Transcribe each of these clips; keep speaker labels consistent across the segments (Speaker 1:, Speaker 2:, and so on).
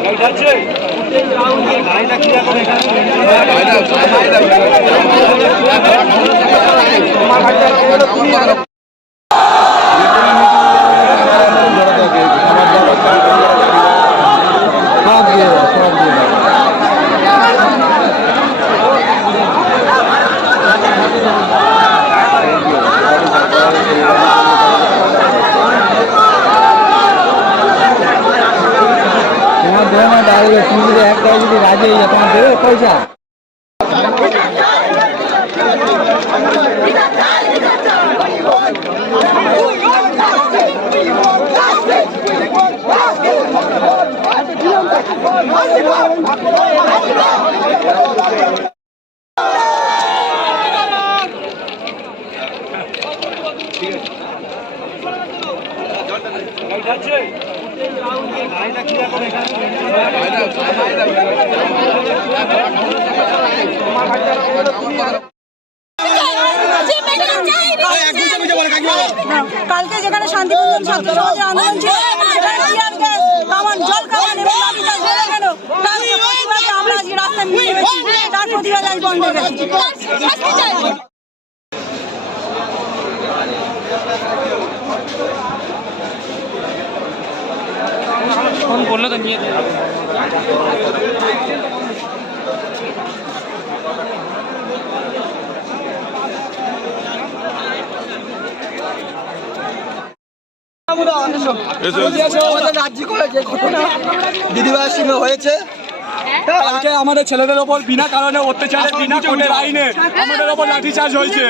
Speaker 1: সব তোমার দেবে না ডালবে তুমি যদি একটাই যদি রাজি হয়ে তোমার দেবে পয়সা।
Speaker 2: কালকে যেখানে শান্তিপূর্ণ ছাত্র সমাজের আন্দোলন ছিল, সেখানে টিয়ার গ্যাস কামান জল কামান এবং লাঠিচার্জ হয়ে গেল তার প্রতিবাদে আমরা আজকে রাস্তায় নেমেছি তার প্রতিবাদে আজ বন্ধ রেখেছি
Speaker 3: ফোন করলে তো নিয়ে
Speaker 1: আমাদের করে যে ঘটনা দিদিভাইয়ের সঙ্গে হয়েছে। কালকে আমাদের ছেলেদের ওপর বিনা কারণে অত্যাচারে বিনা কোর্টের আইনে আমাদের ওপর লাঠিচার্জ হয়েছে।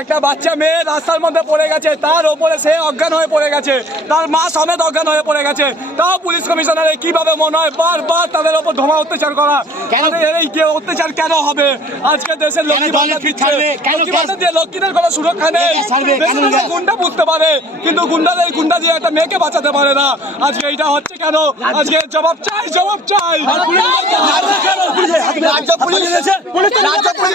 Speaker 1: একটা বাচ্চা মেয়ে রাস্তার মধ্যে পড়ে গেছে তার ওপরে সে অজ্ঞান হয়ে পড়ে গেছে তার মা সমেত অজ্ঞান হয়ে পড়ে গেছে। তাও পুলিশ কমিশনারে কীভাবে মনে হয় বারবার তাদের ওপর ধমা অত্যাচার করা? এই যে অত্যাচার কেন হবে? আজকে দেশের লক্ষ্মীদের কোনো সুরক্ষা নেই। গুন্ডা বুঝতে পারে কিন্তু গুন্ডাদের গুন্ডা দিয়ে একটা মেয়েকে বাঁচাতে পারে না। আজকে এইটা হচ্ছে কেন? আজকে জবাব চাই জবাব চাই। রাজ্য পুলিশ রাজ্য পুলিশ